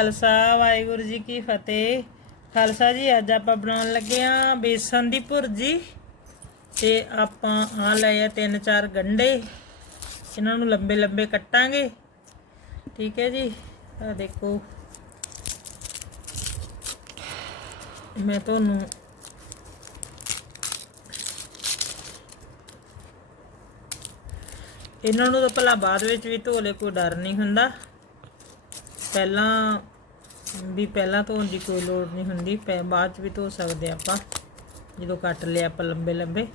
ਖਾਲਸਾ, ਵਾਹਿਗੁਰੂ ਜੀ ਕੀ ਫਤਿਹ। ਖਾਲਸਾ ਜੀ, ਅੱਜ ਆਪਾਂ ਬਣਾਉਣ ਲੱਗੇ ਆ ਬੇਸਨ ਦੀ ਭੁਰਜੀ ਤੇ ਆਪਾਂ ਆ ਲਏ ਆ ਤਿੰਨ ਚਾਰ ਗੰਢੇ। ਇਹਨਾਂ ਨੂੰ ਲੰਬੇ ਲੰਬੇ ਕੱਟਾਂਗੇ। ਠੀਕ ਹੈ ਜੀ ਆ ਦੇਖੋ। ਮੈਂ ਤੁਹਾਨੂੰ ਇਹਨਾਂ ਨੂੰ ਤਾਂ ਭਲਾ ਬਾਅਦ ਵਿੱਚ ਵੀ ਧੋ ਲੈ ਕੋਈ ਡਰ ਨਹੀਂ ਹੁੰਦਾ। ਪਹਿਲਾਂ, ਵੀ ਪਹਿਲਾਂ ਧੋਣ ਦੀ ਕੋਈ ਲੋੜ ਨਹੀਂ ਹੁੰਦੀ, ਪੈ, ਬਾਅਦ ਚ ਵੀ ਧੋ ਸਕਦੇ ਆਪਾਂ। ਜਦੋਂ ਕੱਟ ਲਿਆ ਆਪਾਂ ਲੰਬੇ ਲੰਬੇ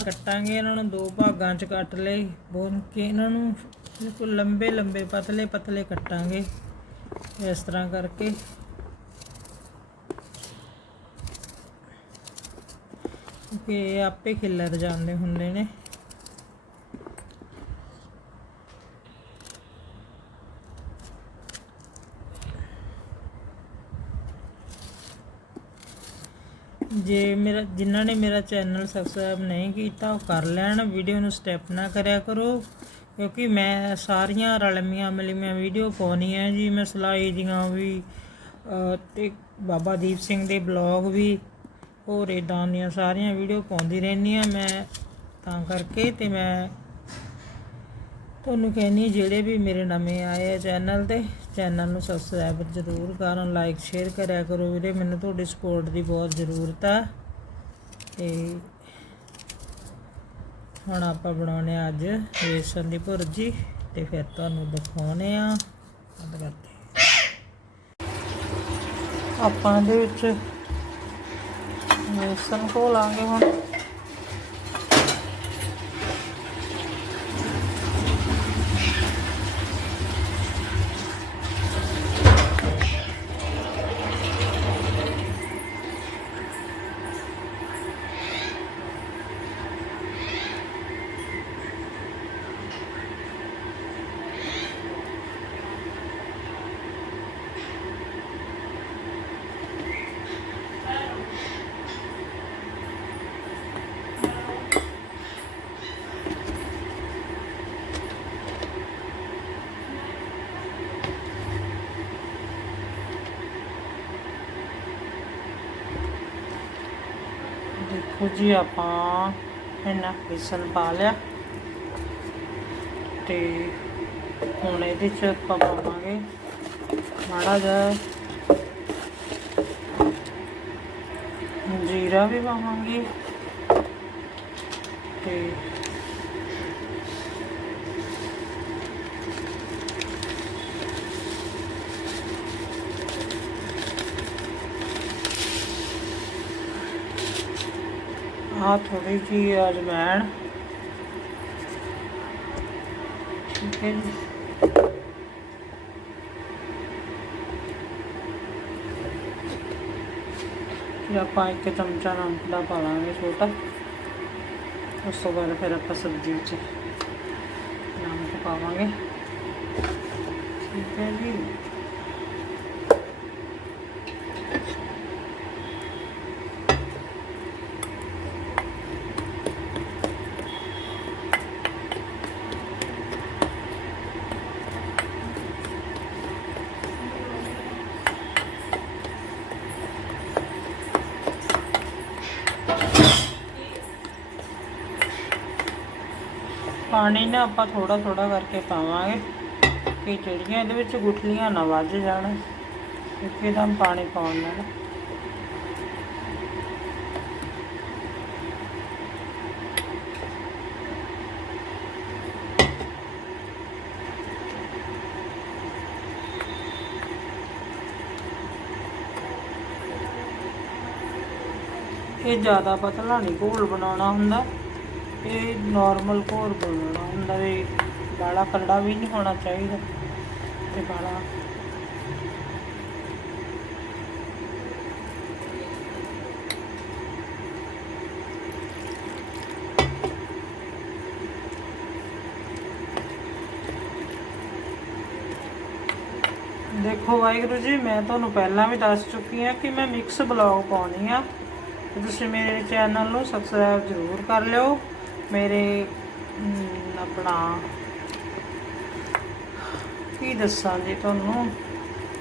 ਕੱਟਾਂਗੇ ਇਹਨਾਂ ਨੂੰ ਦੋ ਭਾਗਾਂ ਚ ਕੱਟ ਲਏ। ਬੋਨ ਕੇ ਇਹਨਾਂ ਨੂੰ ਬਿਲਕੁਲ ਲੰਬੇ ਲੰਬੇ ਪਤਲੇ ਪਤਲੇ ਕੱਟਾਂਗੇ ਇਸ ਤਰ੍ਹਾਂ ਕਰਕੇ। ਕਿ ਆਪੇ ਖਿਲਰ ਜਾਂਦੇ ਹੁੰਦੇ ਨੇ। ਜੇ ਮੇਰਾ ਜਿਨ੍ਹਾਂ ਨੇ ਮੇਰਾ ਚੈਨਲ ਸਬਸਕ੍ਰਾਈਬ ਨਹੀਂ ਕੀਤਾ ਉਹ ਕਰ ਲੈਣ ਵੀਡੀਓ ਨੂੰ ਸਟੈਪ ਨਾ ਕਰਿਆ ਕਰੋ। ਕਿਉਂਕਿ ਮੈਂ ਸਾਰੀਆਂ ਰਲਮੀਆਂ ਮਿਲੀਆਂ ਵੀਡੀਓ ਪਾਉਣੀ ਹੈ ਜੀ। ਮੈਂ ਸਿਲਾਈ ਦੀਆਂ ਵੀ ਅਹ, ਤੇ ਬਾਬਾ ਦੀਪ ਸਿੰਘ ਦੇ ਬਲੌਗ ਵੀ ਹੋਰ ਇਦਾਂ ਦੀਆਂ ਸਾਰੀਆਂ ਵੀਡੀਓ ਪਾਉਂਦੀ ਰਹਿੰਦੀ ਆ ਮੈਂ। ਤਾਂ ਕਰਕੇ ਤੇ ਮੈਂ ਤੁਹਾਨੂੰ ਕਹਿੰਨੀ ਜਿਹੜੇ ਵੀ ਮੇਰੇ ਨਵੇਂ ਆਏ ਆ ਚੈਨਲ ਤੇ ਚੈਨਲ ਨੂੰ ਸਬਸਕ੍ਰਾਈਬ ਜ਼ਰੂਰ ਕਰਨ ਲਾਈਕ ਸ਼ੇਅਰ ਕਰਿਆ ਕਰੋ ਵੀਰੇ। ਮੈਨੂੰ ਤੁਹਾਡੀ ਸਪੋਰਟ ਦੀ ਬਹੁਤ ਜ਼ਰੂਰਤ ਆ। ਤੇ ਹੁਣ ਆਪਾਂ ਬਣਾਉਣੇ ਆ ਅੱਜ ਬੇਸਨ ਦੀ ਭੁਰਜੀ। ਤੇ ਫਿਰ ਤੁਹਾਨੂੰ ਦਿਖਾਉਣੇ ਆ। ਬੰਦ ਕਰਦੇ ਆਪਾਂ ਦੇ ਵਿੱਚ ਬੇਸਨ ਘੋਲਾਂਗੇ ਹੁਣ। ਦੇਖੋ ਜੀ, ਆਪਾਂ ਇਹਨਾਂ ਬੇਸਨ ਪਾ ਲਿਆ ਤੇ ਹੁਣ ਇਹਦੇ ਚ ਆਪਾਂ ਪਾਵਾਂਗੇ ਮਾੜਾ ਜਿਹਾ ਜੀਰਾ ਵੀ ਪਾਵਾਂਗੇ ਤੇ ਆ ਥੋੜੀ ਜਿਹੀ ਅਜਵਾਇਣ ਠੀਕ ਹੈ ਜੀ। ਫਿਰ ਆਪਾਂ ਇੱਕ ਚਮਚਾ ਨਮਕ ਦਾ ਪਾ ਲਾਂਗੇ ਛੋਟਾ। ਉਸ ਤੋਂ ਬਾਅਦ ਫਿਰ ਆਪਾਂ ਸਬਜ਼ੀ ਵਿੱਚ ਨਮਕ ਪਾਵਾਂਗੇ। ਠੀਕ ਹੈ ਜੀ। ਪਾਣੀ ਨਾ ਆਪਾਂ ਥੋੜਾ ਥੋੜਾ ਕਰਕੇ ਪਾਵਾਂਗੇ ਕਿ ਜਿਹੜੀਆਂ ਇਹਦੇ ਵਿੱਚ ਗੁਠਲੀਆਂ ਨਾ ਵੱਜ ਜਾਣ, ਇੱਕਦਮ ਪਾਣੀ ਪਾਉਣ ਨਾਲ। ਇਹ ਜ਼ਿਆਦਾ ਪਤਲਾ ਨਹੀਂ, ਘੋਲ ਬਣਾਉਣਾ ਹੁੰਦਾ। ਇਹ ਨਾਰਮਲ ਘੋਲ ਬਣਾਉਣਾ ਹੁੰਦਾ ਵੀ ਬਾਲਾ ਕਰੜਾ ਵੀ ਨਹੀਂ ਹੋਣਾ ਚਾਹੀਦਾ ਤੇ ਬਾਲਾ ਦੇਖੋ ਵਾਹਿਗੁਰੂ ਜੀ, ਮੈਂ ਤੁਹਾਨੂੰ ਪਹਿਲਾਂ ਵੀ ਦੱਸ ਚੁੱਕੀ ਹਾਂ ਕਿ ਮੈਂ ਮਿਕਸ ਬਲੌਗ ਪਾਉਣੀ ਆ। ਤੁਸੀਂ ਮੇਰੇ ਚੈਨਲ ਨੂੰ ਸਬਸਕ੍ਰਾਈਬ ਜ਼ਰੂਰ ਕਰ ਲਿਓ। ਮੇਰੇ ਆਪਣਾ, ਕੀ ਦੱਸਾਂ ਜੀ ਤੁਹਾਨੂੰ?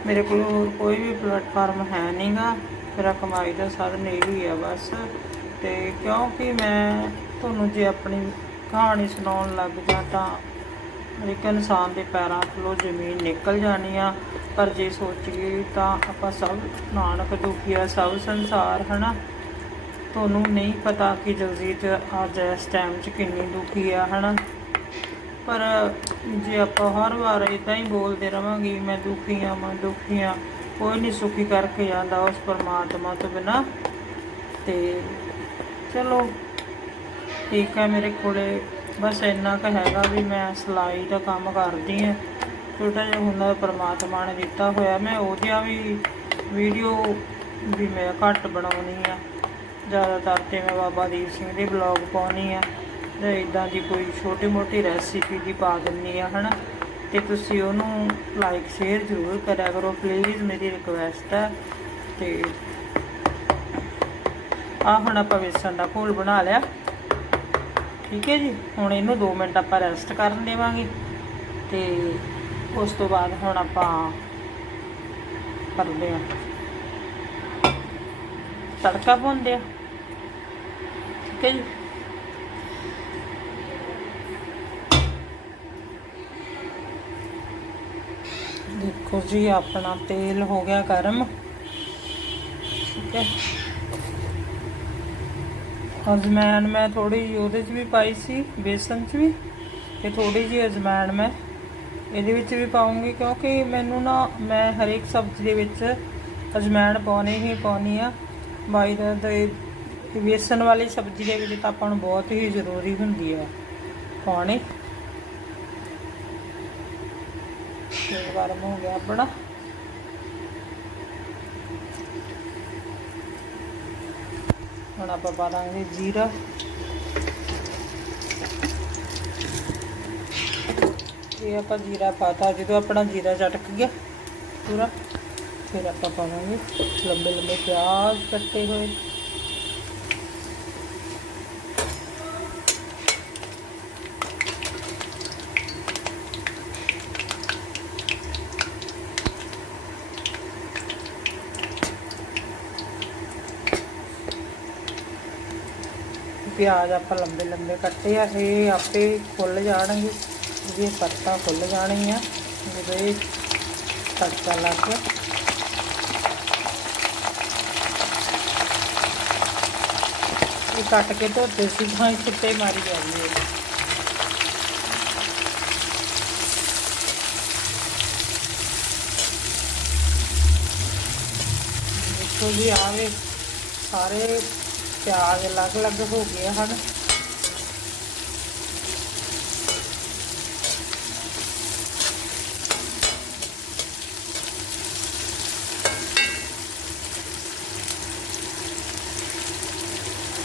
ਮੇਰੇ ਕੋਲ ਹੋਰ ਕੋਈ ਵੀ ਪਲੇਟਫਾਰਮ ਹੈ ਨਹੀਂਗਾ ਮੇਰਾ ਕਮਾਈ ਦਾ ਸਾਧਨ ਇਹ ਹੀ ਆ ਬਸ। ਤੇ ਕਿਉਂਕਿ ਮੈਂ ਤੁਹਾਨੂੰ ਜੇ ਆਪਣੀ ਕਹਾਣੀ ਸੁਣਾਉਣ ਲੱਗ ਜਾ ਤਾਂ ਇੱਕ ਇਨਸਾਨ ਦੇ ਪੈਰਾਂ ਥੱਲੋਂ ਜ਼ਮੀਨ ਨਿਕਲ ਜਾਣੀ ਆ। ਪਰ ਜੇ ਸੋਚੀਏ ਤਾਂ ਆਪਾਂ ਸਭ ਨਾਨਕ ਦੁਖੀਆ ਸਭ ਸੰਸਾਰ, ਹਨਾ? ਤੁਹਾਨੂੰ ਨਹੀਂ ਪਤਾ ਕਿ ਜਗਜੀਤ ਅੱਜ ਇਸ ਟਾਈਮ 'ਚ ਕਿੰਨੀ ਦੁਖੀ ਆ, ਹਨਾ? ਪਰ ਜੇ ਆਪਾਂ ਹਰ ਵਾਰ ਇਦਾਂ ਹੀ ਬੋਲਦੇ ਰਵਾਂਗੇ, ਮੈਂ ਦੁਖੀ ਆ, ਮੈਂ ਦੁਖੀ ਆ, ਕੋਈ ਨਹੀਂ ਸੁਖੀ ਕਰਕੇ ਜਾਂਦਾ ਉਸ ਪਰਮਾਤਮਾ ਤੋਂ ਬਿਨਾ। ਤੇ ਚਲੋ, ਠੀਕ ਹੈ ਮੇਰੇ ਕੋਲੇ, ਬਸ ਇੰਨਾ ਕੁ ਹੈਗਾ ਵੀ ਮੈਂ ਸਿਲਾਈ ਦਾ ਕੰਮ ਕਰਦੀ ਹਾਂ ਛੋਟਾ ਜਿਹਾ ਹੁੰਦਾ ਪਰਮਾਤਮਾ ਨੇ ਦਿੱਤਾ ਹੋਇਆ, ਮੈਂ ਉਹਦੀਆਂ ਵੀ ਵੀਡੀਓ ਵੀ ਮੈਂ ਘੱਟ ਬਣਾਉਣੀ ਆ। ਜ਼ਿਆਦਾਤਰ ਤੇ ਮੈਂ ਬਾਬਾ ਦੀਪ ਸਿੰਘ ਦੇ ਬਲੌਗ ਪਾਉਣੀ ਆ ਤੇ ਇਦਾਂ ਦੀ ਕੋਈ ਛੋਟੀ ਮੋਟੀ ਰੈਸਿਪੀ ਦੀ ਪਾ ਦਿੰਨੀ ਆ ਹਨਾ? ਤੇ ਤੁਸੀਂ ਉਹਨੂੰ ਲਾਈਕ ਸ਼ੇਅਰ ਜ਼ਰੂਰ ਕਰਿਆ ਕਰੋ ਪਲੀਜ਼ ਮੇਰੀ ਰਿਕੁਐਸਟ ਹੈ। ਤੇ ਆ ਹੁਣ ਆਪਾਂ ਵੇਸਣ ਦਾ ਘੋਲ ਬਣਾ ਲਿਆ। ਠੀਕ ਹੈ ਜੀ? ਹੁਣ ਇਹਨੂੰ 2 ਮਿੰਟ ਆਪਾਂ ਰੈਸਟ ਕਰਨ ਦੇਵਾਂਗੇ। ਤੇ ਉਸ ਤੋਂ ਬਾਅਦ ਹੁਣ ਆਪਾਂ ਕਰਦੇ ਆ ਤੜਕਾ ਪਾਉਂਦੇ ਆ ਠੀਕ ਹੈ ਜੀ। ਦੇਖੋ ਜੀ, ਆਪਣਾ ਤੇਲ ਹੋ ਗਿਆ ਗਰਮ। ਠੀਕ ਹੈ। ਅਜਮੈਨ ਮੈਂ ਥੋੜੀ ਜਿਹੀ ਉਹਦੇ 'ਚ ਵੀ ਪਾਈ ਸੀ, ਬੇਸਨ 'ਚ ਵੀ ਤੇ ਥੋੜੀ ਜਿਹੀ ਅਜਮੈਨ ਮੈਂ। ਇਹਦੇ ਵਿੱਚ ਵੀ ਪਾਉਂਗੀ ਕਿਉਂਕਿ ਮੈਨੂੰ ਨਾ, ਮੈਂ ਹਰੇਕ ਸਬਜ਼ੀ ਦੇ ਵਿੱਚ ਅਜਮੈਨ ਪਾਉਣੀ ਹੀ ਪਾਉਣੀ ਆ। ਬਾਈ ਦਾ ਤੇ ਬੇਸਨ ਵਾਲੀ ਸਬਜ਼ੀ ਦੇ ਵਿੱਚ ਤਾਂ ਆਪਾਂ ਨੂੰ ਬਹੁਤ ਹੀ ਜ਼ਰੂਰੀ ਹੁੰਦੀ ਆ ਪਾਣੀ। ਗਰਮ ਹੋ ਗਿਆ ਆਪਣਾ। ਹੁਣ ਆਪਾਂ ਪਾ ਦਾਂਗੇ ਜੀਰਾ। ਇਹ ਆਪਾਂ ਜੀਰਾ ਪਾਤਾ, ਜਦੋਂ ਆਪਣਾ ਜੀਰਾ ਚਟਕ ਗਿਆ ਪੂਰਾ, ਫਿਰ ਆਪਾਂ ਪਾਵਾਂਗੇ ਲੰਬੇ ਲੰਬੇ ਪਿਆਜ਼ ਕੱਟੇ ਹੋਏ। ਪਿਆਜ਼ ਆਪਾਂ ਲੰਬੇ ਲੰਬੇ ਕੱਟੇ ਆ, ਇਹ ਆਪੇ ਖੁੱਲ ਜਾਣਗੇ ਇਹ ਪੱਤਾ ਖੁੱਲ ਜਾਣੀ ਆ ਜਦੋਂ ਇਹ ਤੜਕਾ ਲੱਗ ਗਿਆ ਇਹ ਕੱਟ ਕੇ ਧੋਤੇ ਸੀ, ਤਾਂ ਛਿੱਟੇ ਮਾਰੀ ਜਾਂਦੀ ਹੈ। ਦੇਖੋ ਜੀ ਆਵੇ ਸਾਰੇ ਪਿਆਜ਼ ਅਲੱਗ-ਅਲੱਗ ਹੋ ਗਏ ਹਨ।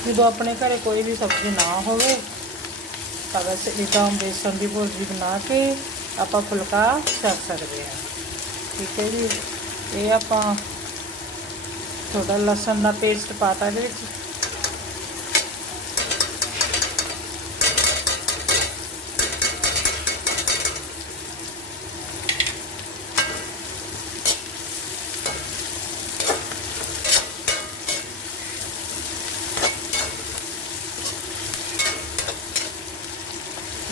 ਜਦੋਂ ਆਪਣੇ ਘਰੇ ਕੋਈ ਵੀ ਸਬਜ਼ੀ ਨਾ ਹੋਵੇ, ਤਾਂ ਵੈਸੇ ਇਦਾਂ ਬੇਸਣ ਦੀ ਭੁਰਜੀ ਬਣਾ ਕੇ ਆਪਾਂ ਫੁਲਕਾ ਛਕ ਸਕਦੇ ਹਾਂ। ਠੀਕ ਹੈ ਜੀ। ਇਹ ਆਪਾਂ ਥੋੜਾ ਲਸਣ ਦਾ ਪੇਸਟ ਪਾਤਾ ਇਹਦੇ ਵਿੱਚ।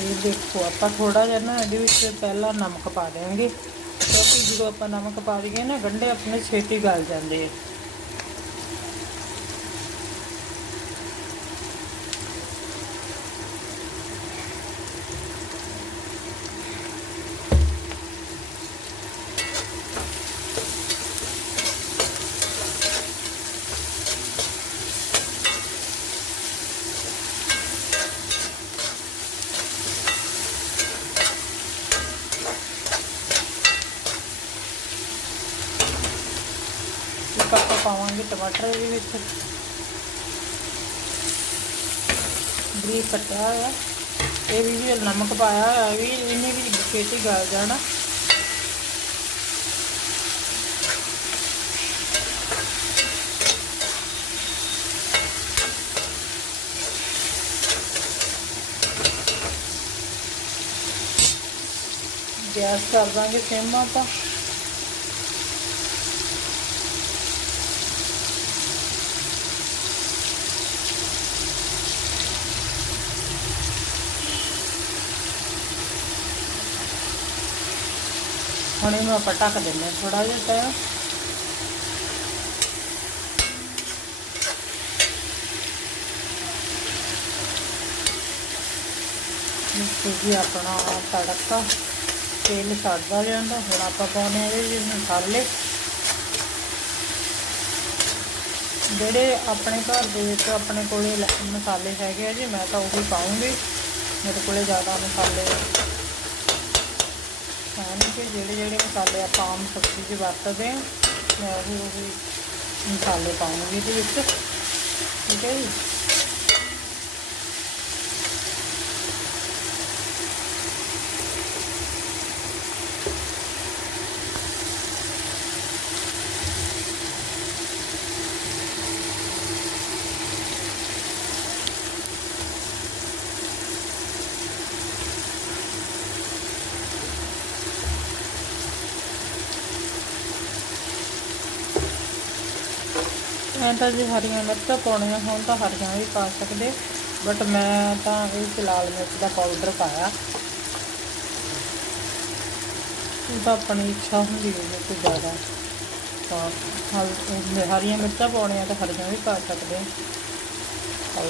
ਇਹ ਦੇਖੋ, ਆਪਾਂ ਥੋੜਾ ਜਿਹਾ ਨਾ ਇਹਦੇ ਵਿੱਚ ਪਹਿਲਾਂ ਨਮਕ ਪਾ ਦੇਵਾਂਗੇ ਕਿਉਂਕਿ ਜਦੋਂ ਆਪਾਂ ਨਮਕ ਪਾ ਦਈਏ ਨਾ, ਗੰਢੇ ਆਪਣੇ ਛੇਤੀ ਗਲ ਜਾਂਦੇ ਆ। में टमाटर भी बिच बरीक कटा हो। भी भी नमक पाया हो इन्हें भी छेटी गल जाना। गैस कर देंगे सिम आप ਹੁਣ ਇਹਨੂੰ ਆਪਾਂ ਢੱਕ ਦਿੰਦੇ ਹਾਂ ਥੋੜਾ ਜਿਹਾ ਟਾਈਮ ਮਿੱਟੀ ਜੀ ਆਪਣਾ ਤੜਕਾ, ਤੇਲ ਛੱਡਦਾ ਜਾਂਦਾ ਹੁਣ ਆਪਾਂ ਪਾਉਣੇ ਆ ਇਹਦੇ ਵਿੱਚ ਮਸਾਲੇ। ਜਿਹੜੇ ਆਪਣੇ ਘਰ ਦੇ ਵਿੱਚ ਆਪਣੇ ਕੋਲੇ ਮਸਾਲੇ ਹੈਗੇ ਆ ਜੀ, ਮੈਂ ਤਾਂ ਉਹ ਵੀ ਪਾਉਂਗੀ। ਮੇਰੇ ਕੋਲੇ ਜ਼ਿਆਦਾ ਮਸਾਲੇ ਹਨ ਕਿ ਜਿਹੜੇ ਜਿਹੜੇ ਮਸਾਲੇ ਆਪਾਂ ਆਮ ਸਬਜ਼ੀ 'ਚ ਵਰਤਦੇ ਹਾਂ, ਮੈਂ ਉਹ ਉਹੀ ਮਸਾਲੇ ਪਾਉਂਗੀ ਇਹਦੇ ਵਿੱਚ। ਠੀਕ ਹੈ ਜੀ? ਮੈਂ ਤਾਂ ਜੀ ਹਰੀਆਂ ਮਿਰਚਾਂ ਪਾਉਣੀਆਂ ਹੋਣ ਤਾਂ ਹਰੀਆਂ ਵੀ ਪਾ ਸਕਦੇ। ਬਟ ਮੈਂ ਤਾਂ ਇਹ ਲਾਲ ਮਿਰਚ ਦਾ ਪਾਊਡਰ ਪਾਇਆ। ਉਹ ਤਾਂ ਆਪਣੀ ਇੱਛਾ ਹੁੰਦੀ ਹੈ ਜੇ ਕੋਈ ਜ਼ਿਆਦਾ ਤਾਂ ਹਰੀਆਂ ਮਿਰਚਾਂ ਪਾਉਣੀਆਂ ਤਾਂ ਹਰੀਆਂ ਵੀ ਪਾ ਸਕਦੇ। ਹਾਂ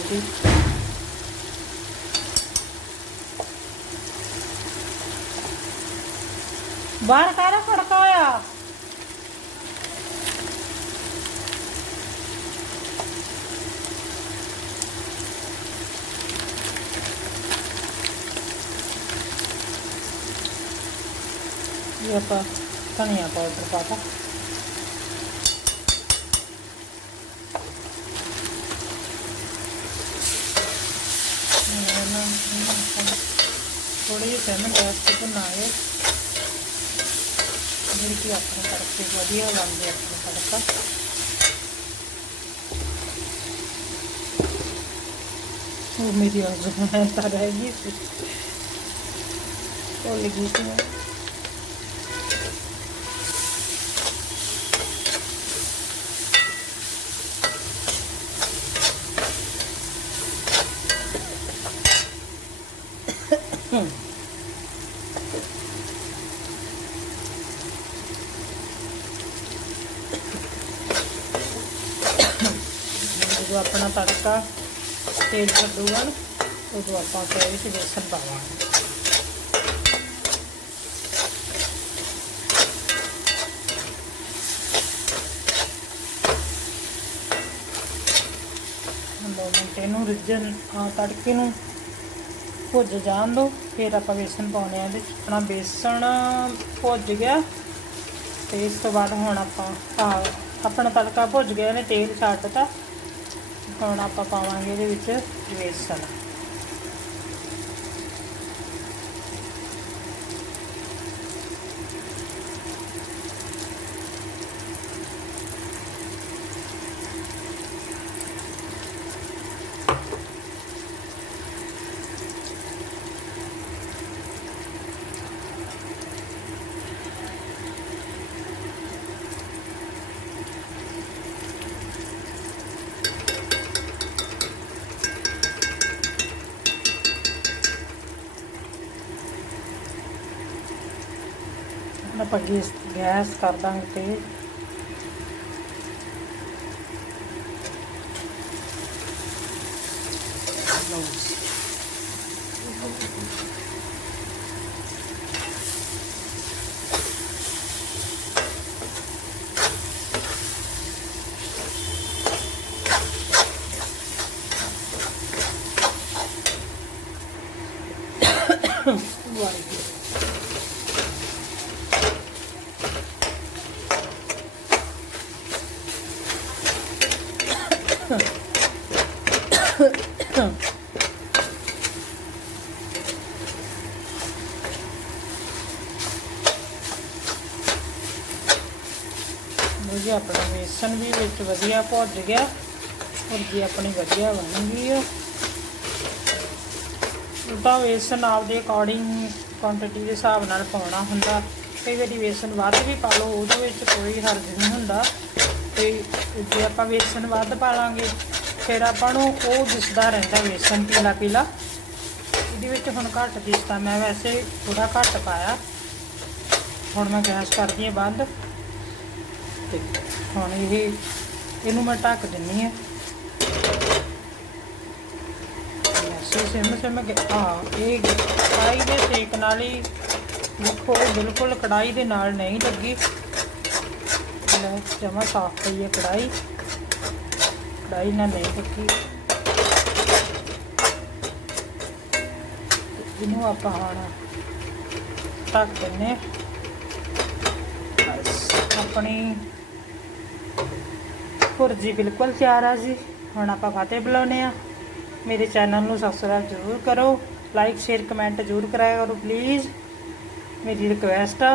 ਬਾਹਰ ਕਾਹਦਾ ਖੜਕਾ ਹੋਇਆ? ਇਹ ਆਪਾਂ ਧਨੀਆ ਪਾਊਡਰ ਪਾਤਾ ਥੋੜੀ ਜਿਹੀ ਸੈਨ ਗੈਸ ਤੇ ਭੁੰਨਾਂਗੇ ਜਿਹੜੀ ਕਿ ਆਪਣੇ ਤੜਕੇ ਵਧੀਆ ਲੱਗਦੇ ਆਪਣਾ ਤੜਕਾ। ਉਹ ਮੇਰੀ ਅਜ਼ਮਾਨ ਤਾਂ ਰਹਿ ਗਈ ਸੀ ਉਹ ਲੱਗੀ ਸੀ ਮੈਂ ਜਦੋਂ ਆਪਣਾ ਤੜਕਾ ਤੇਲ ਛੱਡੂਗਾ ਨਾ, ਉਦੋਂ ਆਪਾਂ ਫਿਰ ਵਿੱਚ ਬੇਸਨ ਪਾਵਾਂਗੇ। ਦੋ ਮਿੰਟ ਇਹਨੂੰ ਰਿੱਝਣ ਤੜਕੇ ਨੂੰ ਭੁੱਜ ਜਾਣ ਦੋ, ਫਿਰ ਆਪਾਂ ਬੇਸਨ ਪਾਉਣੇ ਆ ਇਹਦੇ 'ਚ ਆਪਣਾ ਬੇਸਣ ਭੁੱਜ ਗਿਆ, ਤੇ ਇਸ ਤੋਂ ਬਾਅਦ ਹੁਣ ਆਪਾਂ ਆਪਣਾ ਤੜਕਾ ਭੁੱਜ ਗਿਆ ਨੇ ਤੇਲ ਛੱਡਤਾ ਹੁਣ ਆਪਾਂ ਪਾਵਾਂਗੇ ਇਹਦੇ ਵਿੱਚ। ਬੇਸਣ ਹੁਣ ਆਪਾਂ ਗੈਸ ਗੈਸ ਕਰ ਦਾਂਗੇ ਤੇਜ਼ ਲਓ ਜੀ। ਵਾਹਿਗੁਰੂ ਲਓ ਜੀ, ਆਪਣਾ ਬੇਸਨ ਵੀ ਵਿੱਚ ਵਧੀਆ ਭੁੱਜ ਗਿਆ ਸਬਜ਼ੀ ਆਪਣੀ ਵਧੀਆ ਬਣ ਗਈ ਆ। ਉਹ ਤਾਂ ਬੇਸਨ ਆਪਦੇ ਅਕੋਰਡਿੰਗ ਕੁਆਂਟੀਟੀ ਦੇ ਹਿਸਾਬ ਨਾਲ ਪਾਉਣਾ ਹੁੰਦਾ। ਕਈ ਵਾਰੀ ਵੇਸਣ ਵੱਧ ਵੀ ਪਾ ਲਓ, ਉਹਦੇ ਵਿੱਚ ਕੋਈ ਹਰਜ ਨਹੀਂ ਹੁੰਦਾ। ਤੇ ਜੇ ਆਪਾਂ ਵੇਸਣ ਵੱਧ ਪਾ ਲਾਂਗੇ ਫਿਰ ਆਪਾਂ ਨੂੰ ਉਹ ਦਿਸਦਾ ਰਹਿੰਦਾ ਵੇਸਣ ਪੀਲਾ ਪੀਲਾ ਇਹਦੇ ਵਿੱਚ ਹੁਣ ਘੱਟ ਦਿਸਦਾ, ਮੈਂ ਵੈਸੇ ਥੋੜਾ ਘੱਟ ਪਾਇਆ। ਹੁਣ ਮੈਂ ਗੈਸ ਕਰਦੀ ਹਾਂ ਬੰਦ। ਤੇ ਹੁਣ ਇਹ, ਇਹਨੂੰ ਮੈਂ ਢੱਕ ਦਿੰਨੀ ਆ ਅਸੀਂ ਸਿਮ ਸਿਮ ਹਾਂ, ਇਹ ਕੜਾਈ ਦੇ ਸੇਕ ਨਾਲ ਹੀ ਦੇਖੋ, ਇਹ ਬਿਲਕੁਲ ਕੜਾਈ ਦੇ ਨਾਲ ਨਹੀਂ ਲੱਗੀ। ਲੈ ਜਮਾ ਸਾਫ਼ ਪਈ ਹੈ ਕੜਾਈ ਕੜਾਈ ਨਾਲ ਨਹੀਂ ਲੱਗੀ ਇਹਨੂੰ ਆਪਾਂ ਹੁਣ ਢੱਕ ਦਿੰਨੇ ਹਾਂ। ਆਪਣੀ ਭੁਰਜੀ ਬਿਲਕੁਲ ਤਿਆਰ ਆ ਜੀ। ਹੁਣ ਆਪਾਂ ਫਤਿਹ ਬੁਲਾਉਨੇ ਆ ਮੇਰੇ ਚੈਨਲ ਨੂੰ ਸਬਸਕ੍ਰਾਈਬ ਜ਼ਰੂਰ ਕਰੋ। ਲਾਈਕ ਸ਼ੇਅਰ ਕਮੈਂਟ ਜ਼ਰੂਰ ਕਰਾਇਆ ਕਰੋ ਪਲੀਜ਼ ਮੇਰੀ ਰਿਕੁਐਸਟ ਆ।